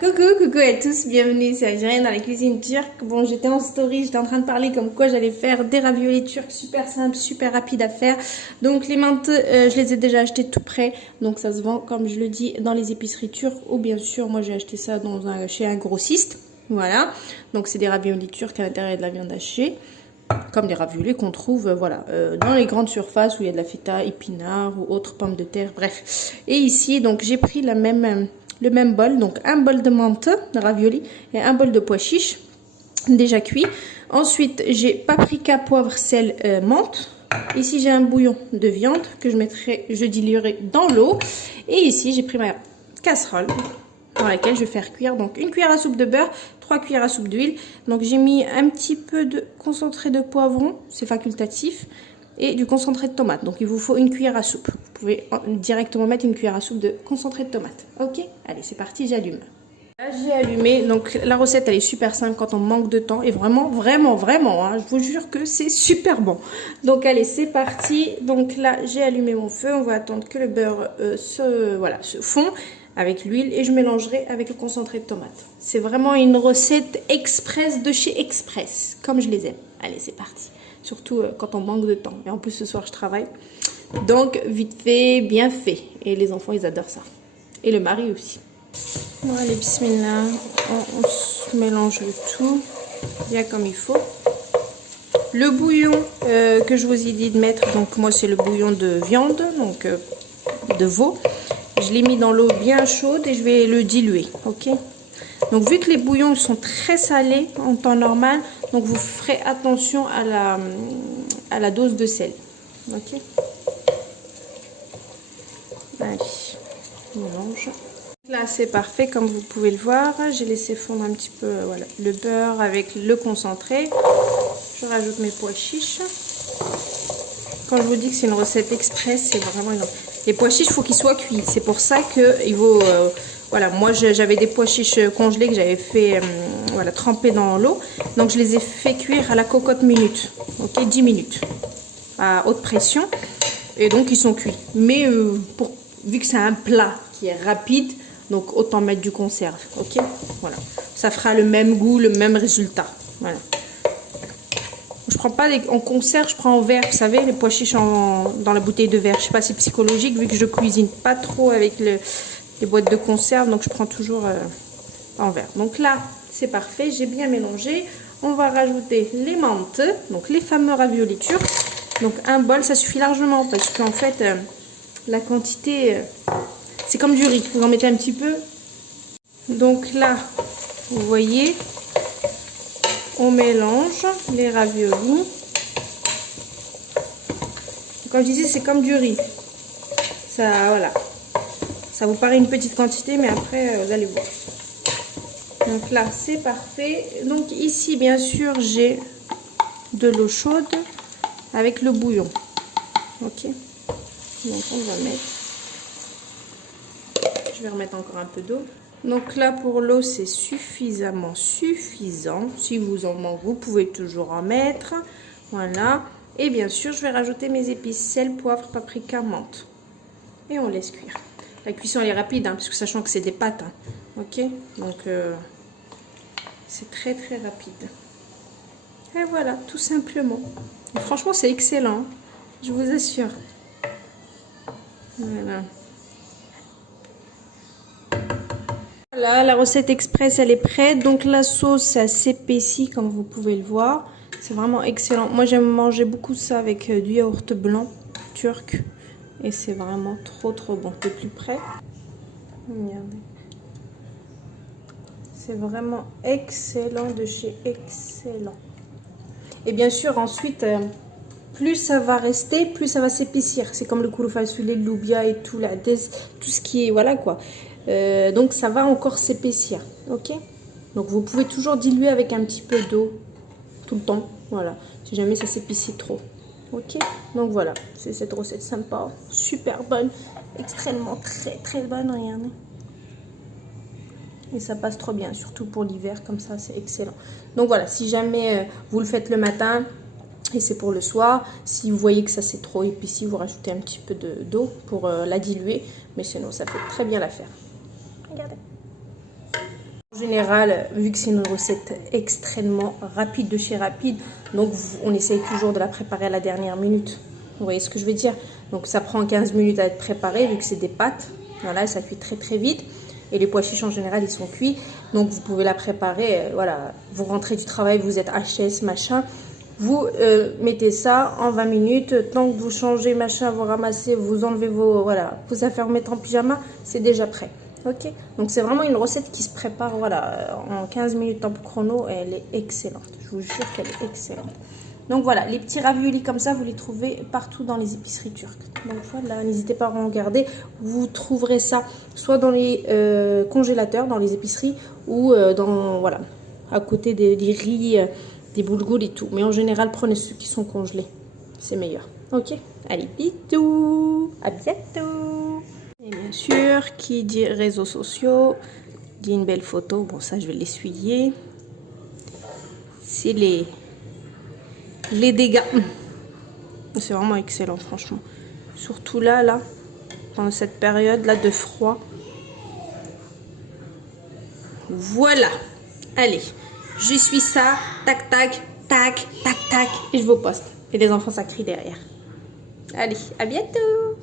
Coucou à tous, bienvenue, c'est Algérienne dans la cuisine turque. Bon, j'étais en story, j'étais en train de parler comme quoi j'allais faire des raviolis turcs super simples, super rapides à faire. Donc les menthes, je les ai déjà achetés tout prêts, donc ça se vend comme je le dis dans les épiceries turques ou bien sûr moi j'ai acheté ça chez un grossiste. Voilà, donc c'est des raviolis turcs à l'intérieur de la viande hachée. Comme les raviolis qu'on trouve dans les grandes surfaces où il y a de la feta, épinards ou autres pommes de terre, bref. Et ici, donc j'ai pris le même bol, donc un bol de menthe, de raviolis, et un bol de pois chiches, déjà cuit. Ensuite, j'ai paprika, poivre, sel, menthe. Ici, j'ai un bouillon de viande que je diluerai dans l'eau. Et ici, j'ai pris ma casserole dans laquelle je vais faire cuire donc une cuillère à soupe de beurre, 3 cuillères à soupe d'huile. Donc j'ai mis un petit peu de concentré de poivron, c'est facultatif, et du concentré de tomate. Donc il vous faut une cuillère à soupe. Vous pouvez directement mettre une cuillère à soupe de concentré de tomate. Ok, allez c'est parti, j'allume. Là j'ai allumé, donc la recette elle est super simple quand on manque de temps et vraiment, hein, je vous jure que c'est super bon. Donc allez c'est parti, donc là j'ai allumé mon feu, on va attendre que le beurre se fond avec l'huile et je mélangerai avec le concentré de tomate. C'est vraiment une recette express de chez Express, comme je les aime. Allez, c'est parti. Surtout quand on manque de temps. Et en plus, ce soir, je travaille. Donc, vite fait, bien fait. Et les enfants, ils adorent ça. Et le mari aussi. Bon, allez, bismillah. On se mélange le tout bien comme il faut. Le bouillon que je vous ai dit de mettre, donc moi, c'est le bouillon de viande, donc de veau. Je l'ai mis dans l'eau bien chaude et je vais le diluer, ok. Donc vu que les bouillons sont très salés en temps normal, donc vous ferez attention à la dose de sel, ok. Allez, mélange. Là c'est parfait comme vous pouvez le voir, j'ai laissé fondre un petit peu le beurre avec le concentré. Je rajoute mes pois chiches. Quand je vous dis que c'est une recette express, c'est vraiment une... Les pois chiches, il faut qu'ils soient cuits. C'est pour ça que il vaut... moi j'avais des pois chiches congelés que j'avais fait tremper dans l'eau. Donc je les ai fait cuire à la cocotte minute. Ok, 10 minutes. À haute pression. Et donc ils sont cuits. Mais vu que c'est un plat qui est rapide, donc autant mettre du conserve. Ok, voilà. Ça fera le même goût, le même résultat. Voilà. Je prends pas en conserve, je prends en verre, vous savez, les pois chiches dans la bouteille de verre. Je sais pas, c'est psychologique vu que je cuisine pas trop avec les boîtes de conserve, donc je prends toujours en verre. Donc là, c'est parfait, j'ai bien mélangé. On va rajouter les menthes, donc les fameux raviolis turcs. Donc un bol, ça suffit largement parce qu'en fait, la quantité, c'est comme du riz. Vous en mettez un petit peu. Donc là, vous voyez... On mélange les raviolis. Comme je disais, c'est comme du riz. Ça, voilà. Ça vous paraît une petite quantité, mais après, vous allez voir. Donc là, c'est parfait. Donc ici, bien sûr, j'ai de l'eau chaude avec le bouillon. Ok. Donc on va mettre. Je vais remettre encore un peu d'eau. Donc là pour l'eau c'est suffisant. Si vous en manquez, vous pouvez toujours en mettre. Voilà. Et bien sûr je vais rajouter mes épices, sel, poivre, paprika, menthe. Et on laisse cuire. La cuisson elle est rapide hein, parce que sachant que c'est des pâtes. Hein. Ok. Donc c'est très rapide. Et voilà, tout simplement. Et franchement c'est excellent. Je vous assure. Voilà. Voilà, la recette express elle est prête, donc la sauce ça s'épaissit comme vous pouvez le voir, c'est vraiment excellent. Moi j'aime manger beaucoup ça avec du yaourt blanc turc et c'est vraiment trop bon. De plus près, regardez, c'est vraiment excellent de chez excellent. Et bien sûr ensuite, plus ça va rester, plus ça va s'épaissir. C'est comme le kuru fasulé, le loubia et tout, tout ce qui est, voilà quoi. Donc ça va encore s'épaissir, ok. Donc vous pouvez toujours diluer avec un petit peu d'eau tout le temps, voilà, si jamais ça s'épaissit trop, ok. Donc voilà, c'est cette recette sympa, super bonne, extrêmement très bonne, regardez. Et ça passe trop bien, surtout pour l'hiver, comme ça c'est excellent. Donc voilà, si jamais vous le faites le matin et c'est pour le soir, si vous voyez que ça c'est trop épaissi, vous rajoutez un petit peu d'eau pour la diluer, mais sinon ça fait très bien l'affaire. Regardez. En général, vu que c'est une recette extrêmement rapide de chez Rapide, donc on essaye toujours de la préparer à la dernière minute. Vous voyez ce que je veux dire? Donc ça prend 15 minutes à être préparé vu que c'est des pâtes. Voilà, ça cuit très très vite. Et les pois chiches en général, ils sont cuits. Donc vous pouvez la préparer, voilà, vous rentrez du travail, vous êtes HS, machin. Vous mettez ça en 20 minutes, tant que vous changez, machin, vous ramassez, vous enlevez vos affaires, vous mettez en pyjama, c'est déjà prêt. Ok, donc c'est vraiment une recette qui se prépare, voilà, en 15 minutes temps chrono, et elle est excellente. Je vous jure qu'elle est excellente. Donc voilà, les petits raviolis comme ça, vous les trouvez partout dans les épiceries turques. Donc voilà, n'hésitez pas à en regarder. Vous trouverez ça soit dans les congélateurs, dans les épiceries, ou voilà, à côté des riz, des boulgours et tout. Mais en général, prenez ceux qui sont congelés. C'est meilleur. Ok, allez, bisous, à bientôt. Et bien sûr, qui dit réseaux sociaux, dit une belle photo. Bon, ça, je vais l'essuyer. C'est les dégâts. C'est vraiment excellent, franchement. Surtout là, dans cette période-là de froid. Voilà. Allez, j'essuie ça. Tac, tac, tac, tac, tac. Et je vous poste. Et les enfants, ça crie derrière. Allez, à bientôt.